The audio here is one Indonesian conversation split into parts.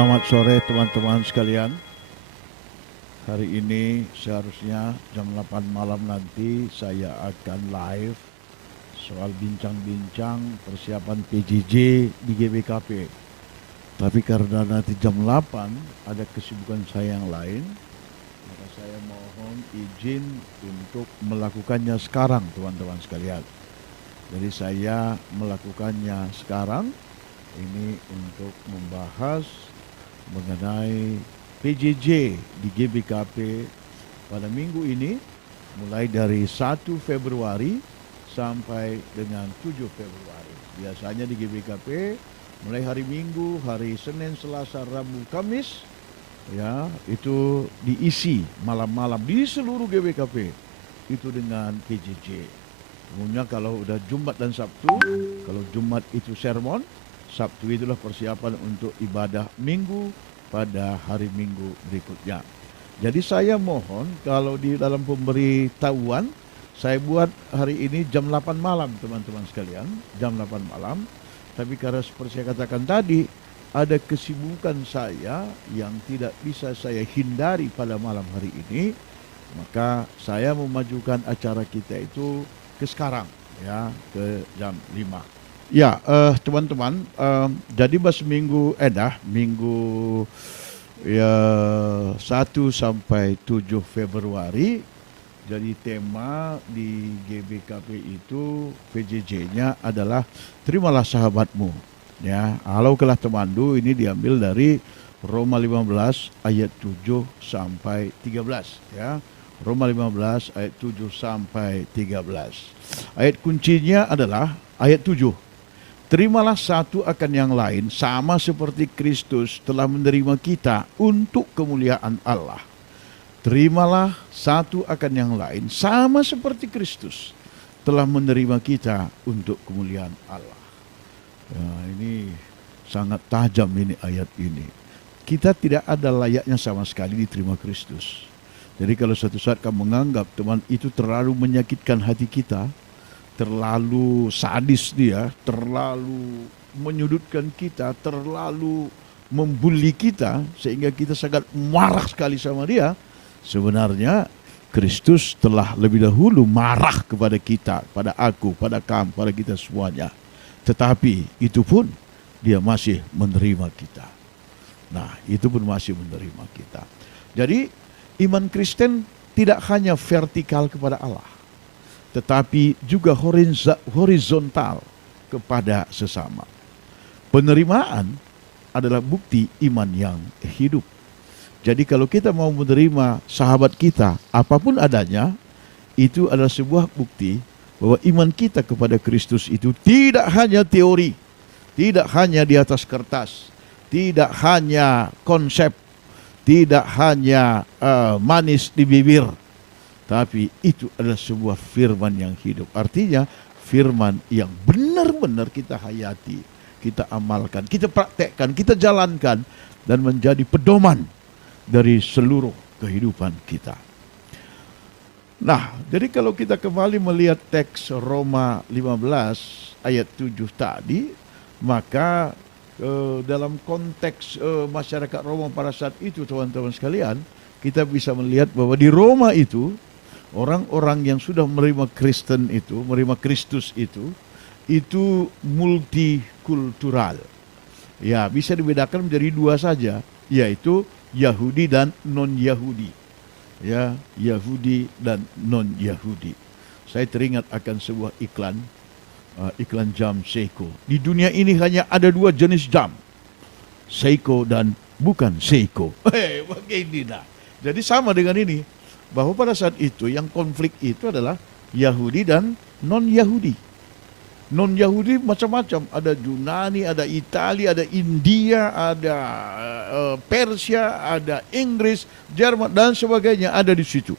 Selamat sore teman-teman sekalian. Hari ini seharusnya jam 8 malam nanti saya akan live soal bincang-bincang persiapan PJJ di GBKP. Tapi karena nanti jam 8 ada kesibukan saya yang lain, maka saya mohon izin untuk melakukannya sekarang teman-teman sekalian. Jadi saya melakukannya sekarang ini untuk membahas mengenai PJJ di GBKP pada minggu ini mulai dari 1 Februari sampai dengan 7 Februari. Biasanya di GBKP mulai hari Minggu, hari Senin, Selasa, Rabu, Kamis ya, itu diisi malam-malam di seluruh GBKP itu dengan PJJ. Umumnya kalau udah Jumat dan Sabtu, kalau Jumat itu sermon, Sabtu itulah persiapan untuk ibadah minggu pada hari Minggu berikutnya. Jadi saya mohon kalau di dalam pemberitahuan saya buat hari ini jam 8 malam teman-teman sekalian, jam 8 malam. Tapi karena seperti saya katakan tadi, ada kesibukan saya yang tidak bisa saya hindari pada malam hari ini, maka saya memajukan acara kita itu ke sekarang ya, ke jam 5. Ya, teman-teman, jadi minggu ya 1 sampai 7 Februari. Jadi tema di GBKP itu PJJ-nya adalah terimalah sahabatmu. Ya, halau kelah temandu ini diambil dari Roma 15 ayat 7 sampai 13 ya. Roma 15 ayat 7 sampai 13. Ayat kuncinya adalah ayat 7. Terimalah satu akan yang lain sama seperti Kristus telah menerima kita untuk kemuliaan Allah. Terimalah satu akan yang lain sama seperti Kristus telah menerima kita untuk kemuliaan Allah. Ya, ini sangat tajam ini ayat ini. Kita tidak ada layaknya sama sekali diterima Kristus. Jadi kalau suatu saat kamu menganggap teman itu terlalu menyakitkan hati kita, terlalu sadis dia, terlalu menyudutkan kita, terlalu membuli kita, sehingga kita sangat marah sekali sama dia. Sebenarnya Kristus telah lebih dahulu marah kepada kita, pada aku, pada kamu, pada kita semuanya. Tetapi itu pun dia masih menerima kita. Nah, itu pun masih menerima kita. Jadi iman Kristen tidak hanya vertikal kepada Allah, tetapi juga horizontal kepada sesama. Penerimaan adalah bukti iman yang hidup. Jadi kalau kita mau menerima sahabat kita apapun adanya, itu adalah sebuah bukti bahwa iman kita kepada Kristus itu tidak hanya teori, tidak hanya di atas kertas, tidak hanya konsep, tidak hanya manis di bibir, tapi itu adalah sebuah firman yang hidup. Artinya firman yang benar-benar kita hayati, kita amalkan, kita praktekkan, kita jalankan, dan menjadi pedoman dari seluruh kehidupan kita. Nah, jadi kalau kita kembali melihat teks Roma 15 ayat 7 tadi, maka dalam konteks masyarakat Roma pada saat itu teman-teman sekalian, kita bisa melihat bahwa di Roma itu orang-orang yang sudah menerima Kristen itu, menerima Kristus itu multikultural. Ya, bisa dibedakan menjadi dua saja, yaitu Yahudi dan non-Yahudi. Ya, Yahudi dan non-Yahudi. Saya teringat akan sebuah iklan jam Seiko. Di dunia ini hanya ada dua jenis jam, Seiko dan bukan Seiko. Begini dah. Jadi sama dengan ini, bahwa pada saat itu yang konflik itu adalah Yahudi dan non-Yahudi. Non-Yahudi macam-macam, ada Yunani, ada Italia, ada India, ada Persia, ada Inggris, Jerman dan sebagainya ada di situ.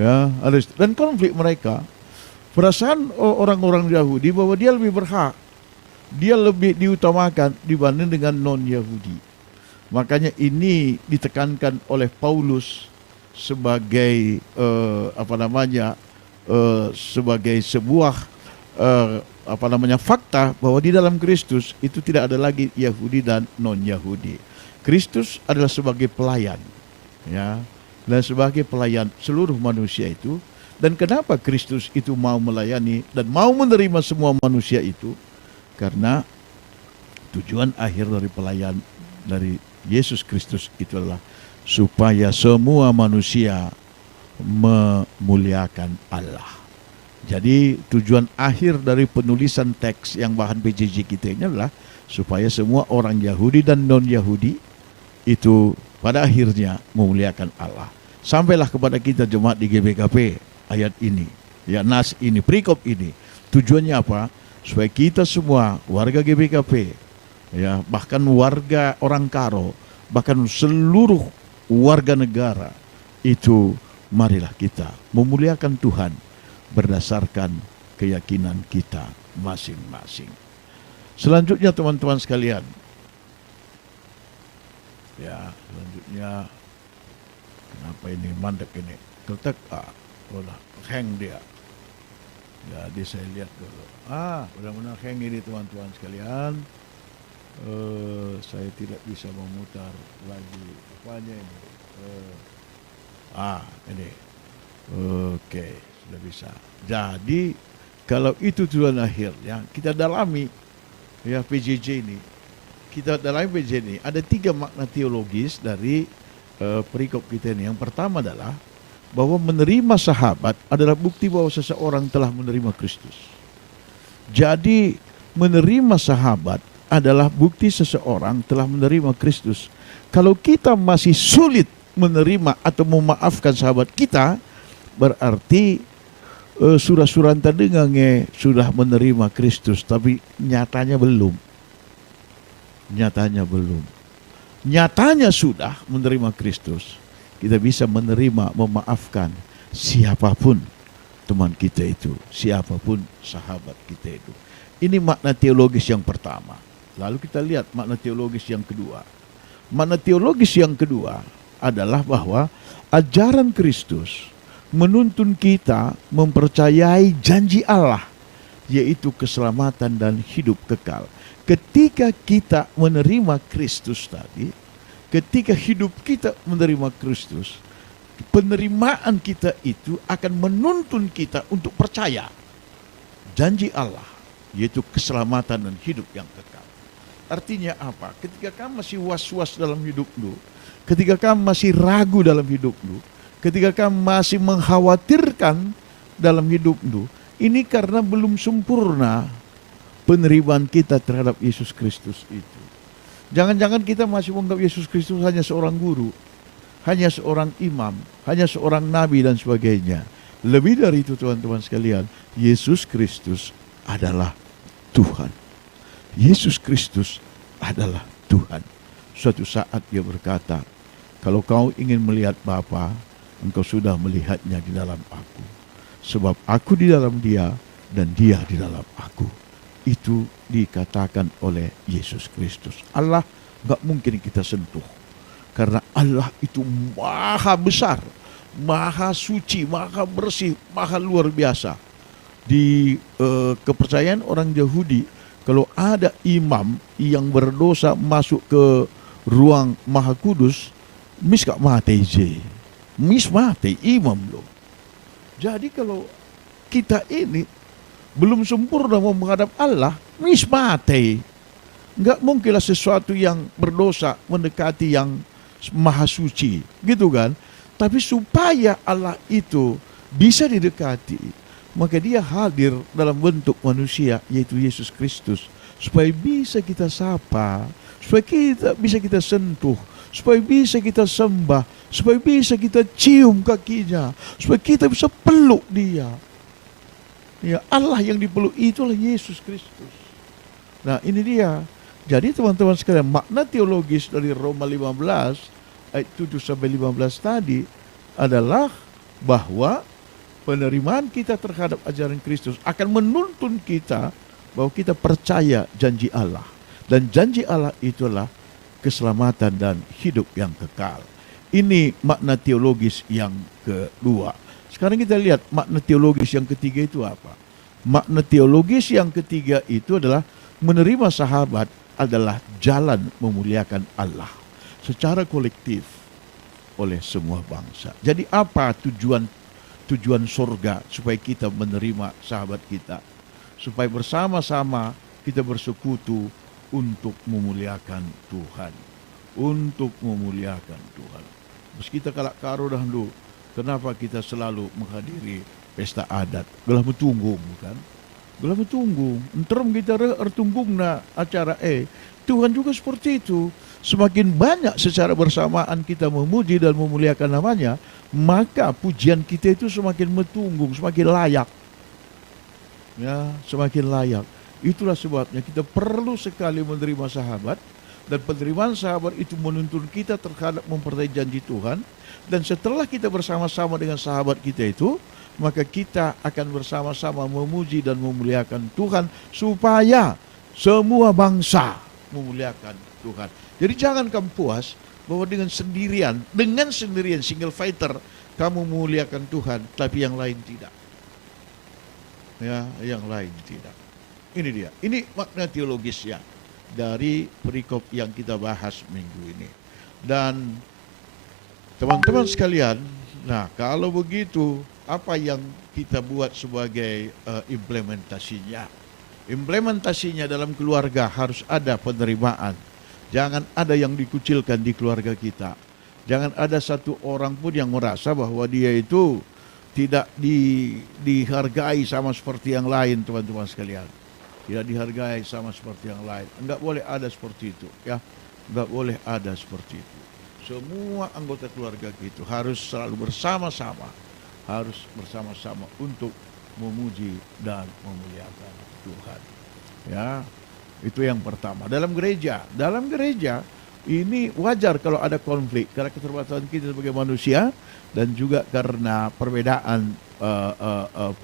Ya, ada. Dan konflik mereka, perasaan orang-orang Yahudi bahwa dia lebih berhak, dia lebih diutamakan dibanding dengan non-Yahudi. Makanya ini ditekankan oleh Paulus sebagai sebagai sebuah fakta bahwa di dalam Kristus itu tidak ada lagi Yahudi dan non-Yahudi. Kristus adalah sebagai pelayan, ya, dan sebagai pelayan seluruh manusia itu. Dan kenapa Kristus itu mau melayani dan mau menerima semua manusia itu? Karena tujuan akhir dari pelayan dari Yesus Kristus itu adalah supaya semua manusia memuliakan Allah. Jadi tujuan akhir dari penulisan teks yang bahan PJJ kita ini adalah supaya semua orang Yahudi dan non-Yahudi itu pada akhirnya memuliakan Allah. Sampailah kepada kita jemaat di GBKP ayat ini, ya, nas ini, perikop ini. Tujuannya apa? Supaya kita semua warga GBKP, ya, bahkan warga orang Karo, bahkan seluruh warga negara itu, marilah kita memuliakan Tuhan berdasarkan keyakinan kita masing-masing. Selanjutnya teman-teman sekalian, ya, selanjutnya kenapa ini mandek ini? Ketek, udah hang dia. Jadi saya lihat dulu. Benar-benar hang ini teman-teman sekalian. Saya tidak bisa memutar lagi apanya ini. Ini. Oke, sudah bisa. Jadi kalau itu tujuan akhir, ya, kita dalami, ya, PJJ ini. Kita dalami PJJ ini. Ada 3 makna teologis dari perikop kita ini. Yang pertama adalah bahwa menerima sahabat adalah bukti bahwa seseorang telah menerima Kristus. Jadi menerima sahabat adalah bukti seseorang telah menerima Kristus. Kalau kita masih sulit menerima atau memaafkan sahabat kita, berarti surah-surah tadengangnya sudah menerima Kristus, tapi nyatanya belum. Nyatanya sudah menerima Kristus. Kita bisa menerima, memaafkan siapapun teman kita itu, siapapun sahabat kita itu. Ini makna teologis yang pertama. Lalu kita lihat makna teologis yang kedua. Makna teologis yang kedua adalah bahwa ajaran Kristus menuntun kita mempercayai janji Allah, yaitu keselamatan dan hidup kekal. Ketika kita menerima Kristus tadi, ketika hidup kita menerima Kristus, penerimaan kita itu akan menuntun kita untuk percaya janji Allah, yaitu keselamatan dan hidup yang kekal. Artinya apa? Ketika kamu masih was-was dalam hidupmu, ketika kamu masih ragu dalam hidupmu, ketika kamu masih mengkhawatirkan dalam hidupmu, ini karena belum sempurna penerimaan kita terhadap Yesus Kristus itu. Jangan-jangan kita masih menganggap Yesus Kristus hanya seorang guru, hanya seorang imam, hanya seorang nabi dan sebagainya. Lebih dari itu teman-teman sekalian, Yesus Kristus adalah Tuhan. Yesus Kristus adalah Tuhan. Suatu saat dia berkata, kalau kau ingin melihat Bapa, engkau sudah melihatnya di dalam aku. Sebab aku di dalam dia dan dia di dalam aku. Itu dikatakan oleh Yesus Kristus. Allah gak mungkin kita sentuh. Karena Allah itu maha besar, maha suci, maha bersih, maha luar biasa. Di kepercayaan orang Yahudi, kalau ada imam yang berdosa masuk ke ruang maha kudus, mis gak mati je. Mis mati imam loh. Jadi kalau kita ini belum sempurna mau menghadap Allah, mis mati. Enggak mungkinlah sesuatu yang berdosa mendekati yang maha suci, gitu kan? Tapi supaya Allah itu bisa didekati, maka dia hadir dalam bentuk manusia, yaitu Yesus Kristus, supaya bisa kita sapa, supaya bisa kita sentuh, supaya bisa kita sembah, supaya bisa kita cium kakinya, supaya kita bisa peluk dia. Ya, Allah yang dipeluk itulah Yesus Kristus. Nah, ini dia. Jadi teman-teman sekalian, makna teologis dari Roma 15 ayat 7 sampai 15 tadi adalah bahwa penerimaan kita terhadap ajaran Kristus akan menuntun kita bahwa kita percaya janji Allah. Dan janji Allah itulah keselamatan dan hidup yang kekal. Ini makna teologis yang kedua. Sekarang kita lihat makna teologis yang ketiga itu apa? Makna teologis yang ketiga itu adalah menerima sahabat adalah jalan memuliakan Allah. secara kolektif oleh semua bangsa. Jadi apa tujuan surga? Supaya kita menerima sahabat kita, supaya bersama-sama kita bersekutu untuk memuliakan Tuhan, untuk memuliakan Tuhan. Meski kita kalak karo dahulu, kenapa kita selalu menghadiri pesta adat? Gelah betunggung, kan? Gelah betunggung. Enterem kita ertunggung na acara Tuhan juga seperti itu. Semakin banyak secara bersamaan kita memuji dan memuliakan namanya, maka pujian kita itu semakin metunggung, semakin layak. Ya, semakin layak. Itulah sebabnya kita perlu sekali menerima sahabat, dan penerimaan sahabat itu menuntun kita terhadap memperoleh janji Tuhan. Dan setelah kita bersama-sama dengan sahabat kita itu, maka kita akan bersama-sama memuji dan memuliakan Tuhan supaya semua bangsa memuliakan Tuhan. Jadi jangan kamu puas bahwa dengan sendirian single fighter kamu memuliakan Tuhan, tapi yang lain tidak. Ya, yang lain tidak. Ini dia. Ini makna teologisnya dari perikop yang kita bahas minggu ini. Dan teman-teman sekalian, nah kalau begitu apa yang kita buat sebagai implementasinya? Implementasinya dalam keluarga harus ada penerimaan. Jangan ada yang dikucilkan di keluarga kita. Jangan ada satu orang pun yang merasa bahwa dia itu tidak dihargai sama seperti yang lain, teman-teman sekalian. Tidak dihargai sama seperti yang lain. Enggak boleh ada seperti itu, ya. Enggak boleh ada seperti itu. Semua anggota keluarga kita harus selalu bersama-sama, untuk memuji dan memuliakan Tuhan. Ya, itu yang pertama. Dalam gereja ini wajar kalau ada konflik karena keterbatasan kita sebagai manusia dan juga karena perbedaan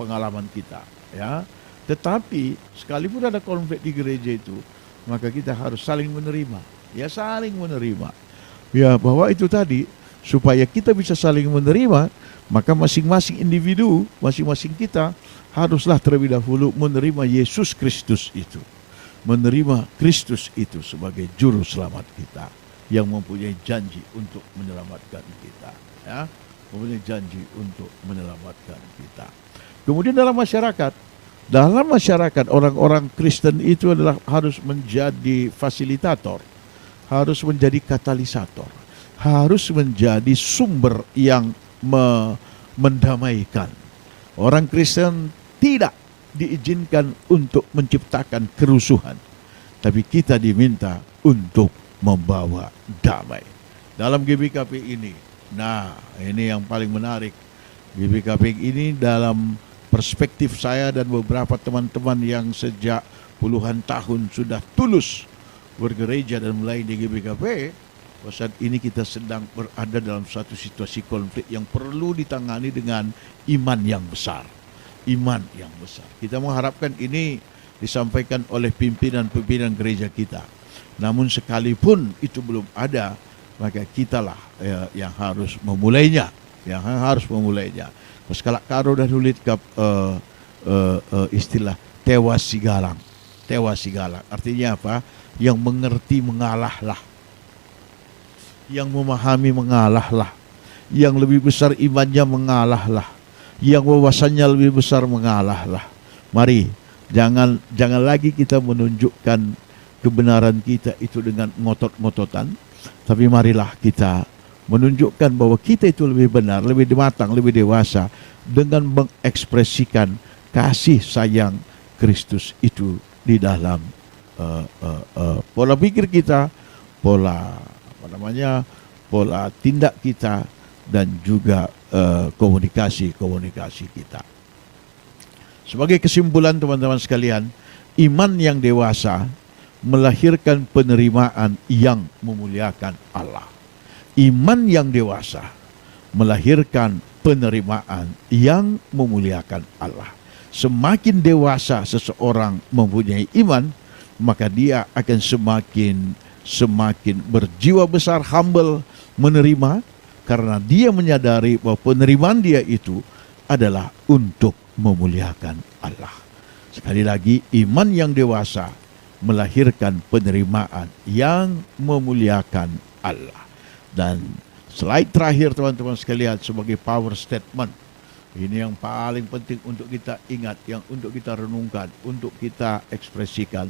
pengalaman kita. Ya, tetapi sekalipun ada konflik di gereja itu, maka kita harus saling menerima. Ya, saling menerima. Ya, bahwa itu tadi supaya kita bisa saling menerima, maka masing-masing individu, masing-masing kita haruslah terlebih dahulu menerima Yesus Kristus itu. Menerima Kristus itu sebagai juru selamat kita yang mempunyai janji untuk menyelamatkan kita. Ya, mempunyai janji untuk menyelamatkan kita. Kemudian dalam masyarakat orang-orang Kristen itu adalah harus menjadi fasilitator, harus menjadi katalisator, harus menjadi sumber yang mendamaikan. Orang Kristen tidak diizinkan untuk menciptakan kerusuhan, tapi kita diminta untuk membawa damai. Dalam GBKP ini, nah ini yang paling menarik. GBKP ini dalam perspektif saya dan beberapa teman-teman yang sejak puluhan tahun sudah tulus bergereja dan mulai di GBKP, saat ini kita sedang berada dalam suatu situasi konflik yang perlu ditangani dengan iman yang besar. Iman yang besar. Kita mengharapkan ini disampaikan oleh pimpinan-pimpinan gereja kita. Namun sekalipun itu belum ada, maka kitalah yang harus memulainya. Sekalak karo dan hulit kap istilah tewas sigalang. Tewas sigalang. Artinya apa? Yang mengerti mengalahlah. Yang memahami mengalahlah. Yang lebih besar imannya mengalahlah. Yang wawasannya lebih besar mengalahlah. Mari, jangan lagi kita menunjukkan kebenaran kita itu dengan ngotot-ngototan, tapi marilah kita menunjukkan bahwa kita itu lebih benar, lebih matang, lebih dewasa dengan mengekspresikan kasih sayang Kristus itu di dalam pola pikir kita, pola tindak kita, dan juga komunikasi kita. Sebagai kesimpulan teman-teman sekalian, iman yang dewasa melahirkan penerimaan yang memuliakan Allah. Iman yang dewasa melahirkan penerimaan yang memuliakan Allah. Semakin dewasa seseorang mempunyai iman, maka dia akan semakin berjiwa besar, humble, menerima, karena dia menyadari bahwa penerimaan dia itu adalah untuk memuliakan Allah. Sekali lagi, iman yang dewasa melahirkan penerimaan yang memuliakan Allah. Dan slide terakhir teman-teman sekalian sebagai power statement. Ini yang paling penting untuk kita ingat, yang untuk kita renungkan, untuk kita ekspresikan.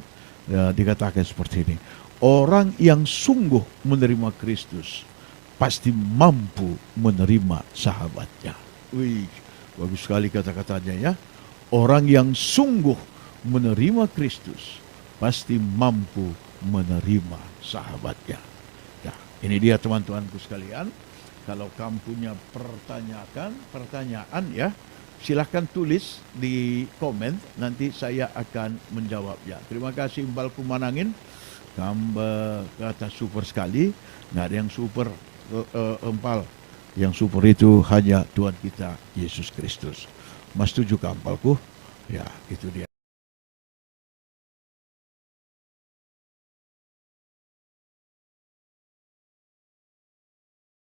Dikatakan seperti ini. Orang yang sungguh menerima Kristus pasti mampu menerima sahabatnya. Wih, bagus sekali kata-katanya ya. Orang yang sungguh menerima Kristus pasti mampu menerima sahabatnya. Nah, ini dia teman-temanku sekalian. Kalau kamu punya pertanyaan ya, silahkan tulis di komen, nanti saya akan menjawabnya. Terima kasih Mbalku Manangin, kamu kata super sekali, nggak ada yang super Empal. Yang super itu hanya Tuhan kita Yesus Kristus. Mas setuju Empalku? Ya, itu dia.